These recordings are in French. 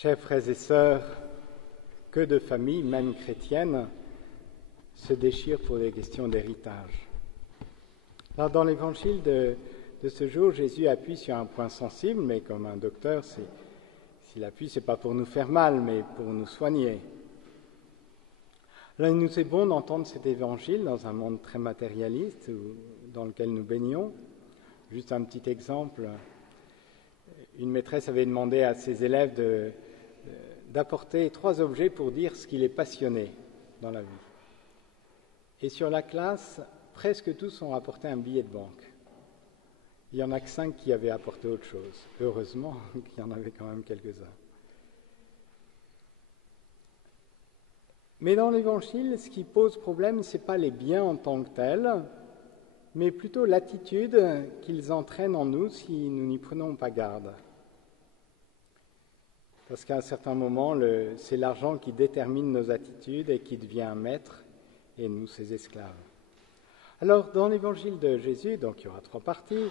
Chers frères et sœurs, que de familles, même chrétiennes, se déchirent pour des questions d'héritage. Alors, dans l'évangile de ce jour, Jésus appuie sur un point sensible, mais comme un docteur, s'il appuie, ce n'est pas pour nous faire mal, mais pour nous soigner. Alors, il nous est bon d'entendre cet évangile dans un monde très matérialiste dans lequel nous baignons. Juste un petit exemple. Une maîtresse avait demandé à ses élèves d'apporter 3 objets pour dire ce qui les passionnait dans la vie. Et sur la classe, presque tous ont apporté un billet de banque. Il n'y en a que 5 qui avaient apporté autre chose. Heureusement qu'il y en avait quand même quelques-uns. Mais dans l'Évangile, ce qui pose problème, ce n'est pas les biens en tant que tels, mais plutôt l'attitude qu'ils entraînent en nous si nous n'y prenons pas garde. Parce qu'à un certain moment, c'est l'argent qui détermine nos attitudes et qui devient un maître, et nous ses esclaves. Alors, dans l'évangile de Jésus, donc il y aura 3 parties,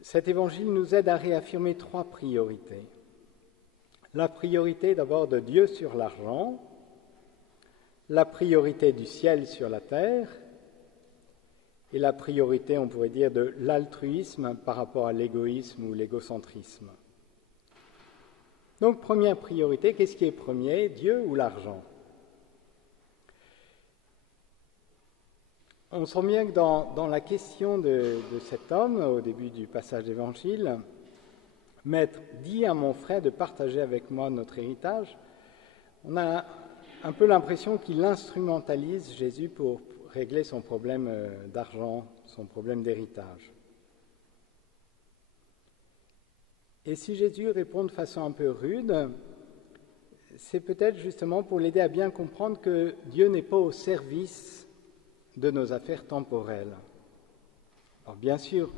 cet évangile nous aide à réaffirmer 3 priorités. La priorité d'abord de Dieu sur l'argent, la priorité du ciel sur la terre, et la priorité, on pourrait dire, de l'altruisme par rapport à l'égoïsme ou l'égocentrisme. Donc, première priorité, qu'est-ce qui est premier, Dieu ou l'argent ? On sent bien que dans la question de cet homme, au début du passage d'Évangile, « Maître, dis à mon frère de partager avec moi notre héritage », on a un peu l'impression qu'il instrumentalise Jésus pour régler son problème d'argent, son problème d'héritage. Et si Jésus répond de façon un peu rude, c'est peut-être justement pour l'aider à bien comprendre que Dieu n'est pas au service de nos affaires temporelles. Alors bien sûr,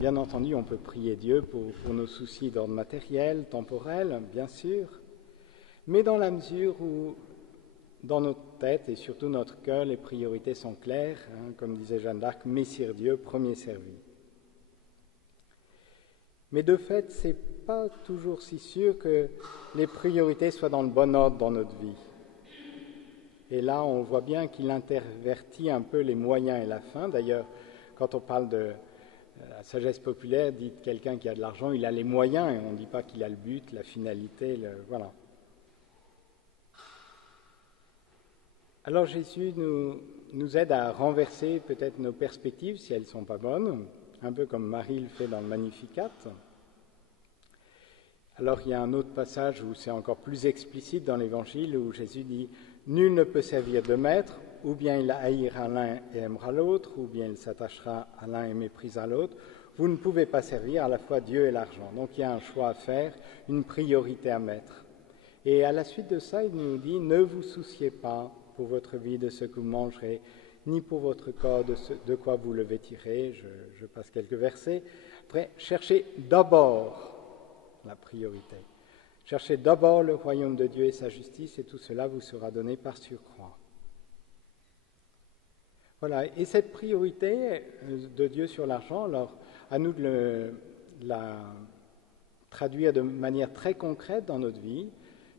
bien entendu, on peut prier Dieu pour nos soucis d'ordre matériel, temporel, bien sûr, mais dans la mesure où, dans notre tête et surtout notre cœur, les priorités sont claires, comme disait Jeanne d'Arc, Messire Dieu, premier servi. Mais de fait, ce n'est pas toujours si sûr que les priorités soient dans le bon ordre dans notre vie. Et là, on voit bien qu'il intervertit un peu les moyens et la fin. D'ailleurs, quand on parle de la sagesse populaire, dit quelqu'un qui a de l'argent, il a les moyens, et on ne dit pas qu'il a le but, la finalité, voilà. Alors Jésus nous aide à renverser peut-être nos perspectives si elles ne sont pas bonnes, un peu comme Marie le fait dans le Magnificat. Alors il y a un autre passage où c'est encore plus explicite dans l'Évangile, où Jésus dit « Nul ne peut servir de maître, ou bien il haïra l'un et aimera l'autre, ou bien il s'attachera à l'un et méprisera l'autre. Vous ne pouvez pas servir à la fois Dieu et l'argent. » Donc il y a un choix à faire, une priorité à mettre. Et à la suite de ça, il nous dit « Ne vous souciez pas pour votre vie de ce que vous mangerez, ni pour votre corps de quoi vous le vêtirez. » Je passe quelques versets. Après, cherchez d'abord la priorité. Cherchez d'abord le royaume de Dieu et sa justice, et tout cela vous sera donné par surcroît. Voilà, et cette priorité de Dieu sur l'argent, alors à nous de la traduire de manière très concrète dans notre vie.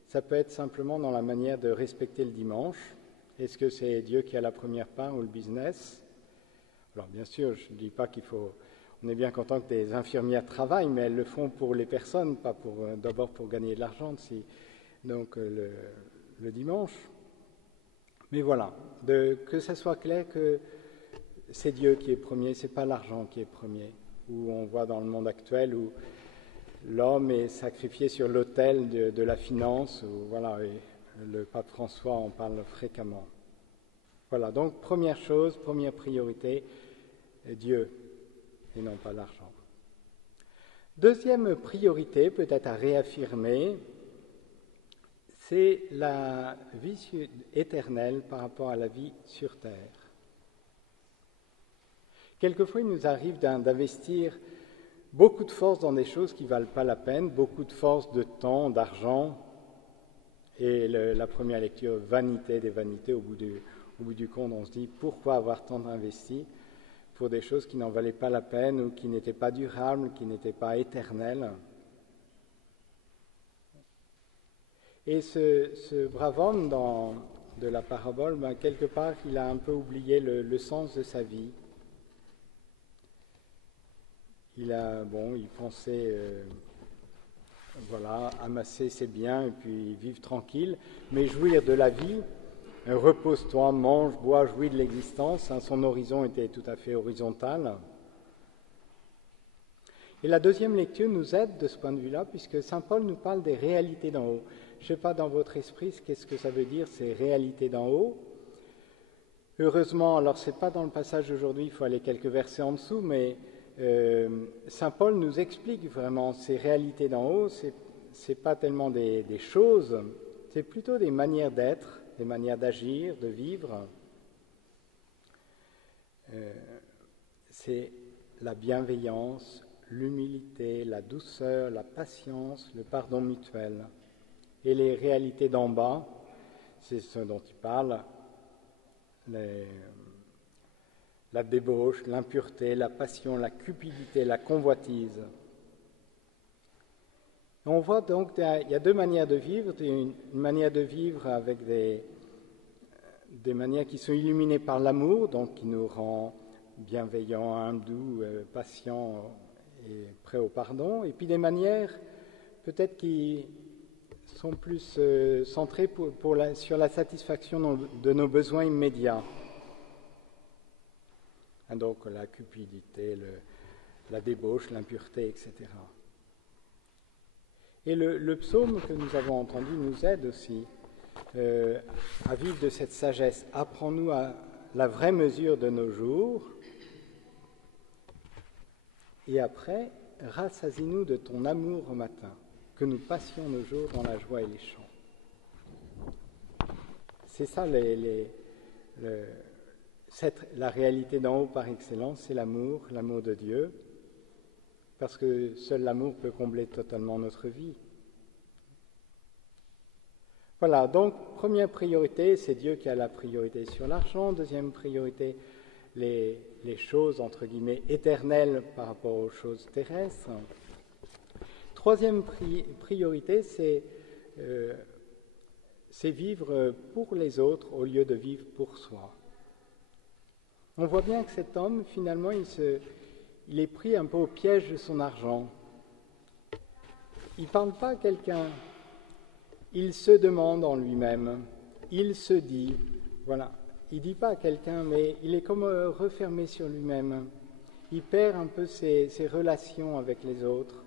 Ça peut être simplement dans la manière de respecter le dimanche. Est-ce que c'est Dieu qui a la première part ou le business ? Alors bien sûr, je ne dis pas qu'il faut... On est bien content que des infirmières travaillent, mais elles le font pour les personnes, pas d'abord pour gagner de l'argent, donc le dimanche. Mais voilà, que ça soit clair que c'est Dieu qui est premier, c'est pas l'argent qui est premier. Où on voit dans le monde actuel où l'homme est sacrifié sur l'autel de la finance, voilà, et le pape François en parle fréquemment. Voilà, donc première chose, première priorité, Dieu et non pas l'argent. Deuxième priorité, peut-être à réaffirmer, c'est la vie éternelle par rapport à la vie sur terre. Quelquefois, il nous arrive d'investir beaucoup de force dans des choses qui ne valent pas la peine, beaucoup de force, de temps, d'argent, et la première lecture, vanité des vanités, au bout du compte, on se dit pourquoi avoir tant investi pour des choses qui n'en valaient pas la peine ou qui n'étaient pas durables, qui n'étaient pas éternelles. Et ce brave homme de la parabole, quelque part, il a un peu oublié le sens de sa vie. Il pensait amasser ses biens et puis vivre tranquille, mais jouir de la vie. Repose-toi, mange, bois, jouis de l'existence. Son horizon était tout à fait horizontal. Et la deuxième lecture nous aide de ce point de vue-là, puisque saint Paul nous parle des réalités d'en haut. Je ne sais pas dans votre esprit qu'est-ce que ça veut dire, ces réalités d'en haut. Heureusement, alors ce n'est pas dans le passage aujourd'hui, il faut aller quelques versets en dessous, mais saint Paul nous explique vraiment ces réalités d'en haut. C'est pas tellement des choses, c'est plutôt des manières d'être, des manières d'agir, de vivre. C'est la bienveillance, l'humilité, la douceur, la patience, le pardon mutuel. Et les réalités d'en bas, c'est ce dont il parle, la débauche, l'impureté, la passion, la cupidité, la convoitise. On voit donc qu'il y a deux manières de vivre, une manière de vivre avec des manières qui sont illuminées par l'amour, donc qui nous rend bienveillants, humbles, doux, patients et prêts au pardon, et puis des manières peut-être qui sont plus centrées sur la satisfaction de nos besoins immédiats. Donc la cupidité, la débauche, l'impureté, etc. Et le psaume que nous avons entendu nous aide aussi à vivre de cette sagesse. Apprends-nous à la vraie mesure de nos jours. Et après, rassasie-nous de ton amour au matin, que nous passions nos jours dans la joie et les chants. C'est ça la réalité d'en haut par excellence, c'est l'amour de Dieu, parce que seul l'amour peut combler totalement notre vie. Voilà, donc première priorité, c'est Dieu qui a la priorité sur l'argent. Deuxième priorité, les choses, entre guillemets, éternelles par rapport aux choses terrestres. Troisième priorité, c'est vivre pour les autres au lieu de vivre pour soi. On voit bien que cet homme, finalement, il est pris un peu au piège de son argent. Il ne parle pas à quelqu'un, il se demande en lui-même, il se dit, voilà, il ne dit pas à quelqu'un, mais il est comme refermé sur lui-même. Il perd un peu ses relations avec les autres.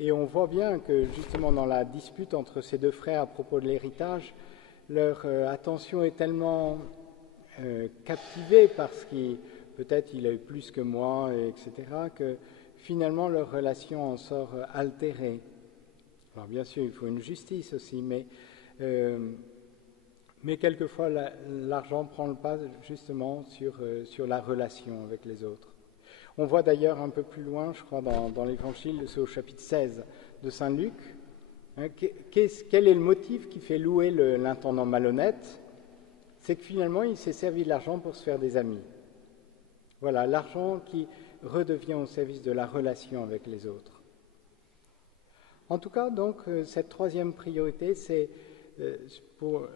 Et on voit bien que justement dans la dispute entre ces deux frères à propos de l'héritage, leur attention est tellement captivée parce qu'il peut-être il a eu plus que moi, etc., que finalement leur relation en sort altérée. Alors bien sûr, il faut une justice aussi, mais quelquefois l'argent prend le pas justement sur la relation avec les autres. On voit d'ailleurs un peu plus loin, je crois, dans l'Évangile, c'est au chapitre 16 de Saint Luc, quel est le motif qui fait louer l'intendant malhonnête? C'est que finalement, il s'est servi de l'argent pour se faire des amis. Voilà, l'argent qui redevient au service de la relation avec les autres. En tout cas, donc, cette troisième priorité, c'est pour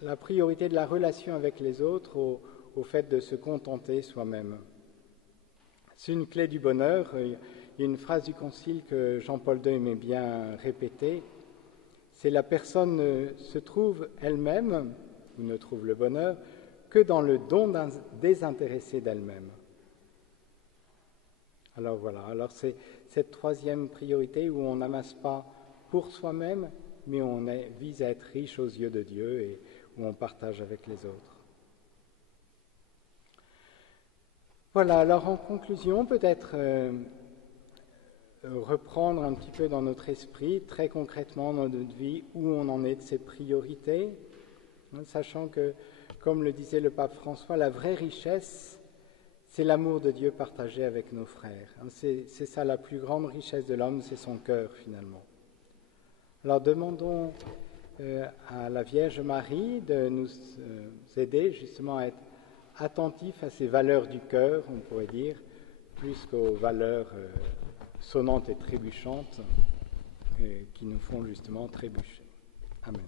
la priorité de la relation avec les autres au fait de se contenter soi-même. C'est une clé du bonheur. Il y a une phrase du Concile que Jean-Paul II aimait bien répéter. C'est la personne ne se trouve elle-même, ou ne trouve le bonheur, que dans le don désintéressé d'elle-même. Alors voilà, c'est cette troisième priorité où on n'amasse pas pour soi-même, mais on vise à être riche aux yeux de Dieu et où on partage avec les autres. Voilà, alors en conclusion, peut-être reprendre un petit peu dans notre esprit, très concrètement dans notre vie, où on en est de ses priorités, sachant que, comme le disait le pape François, la vraie richesse, c'est l'amour de Dieu partagé avec nos frères. C'est ça la plus grande richesse de l'homme, c'est son cœur finalement. Alors demandons à la Vierge Marie de nous aider justement à être attentifs à ces valeurs du cœur, on pourrait dire, plus qu'aux valeurs sonnantes et trébuchantes qui nous font justement trébucher. Amen.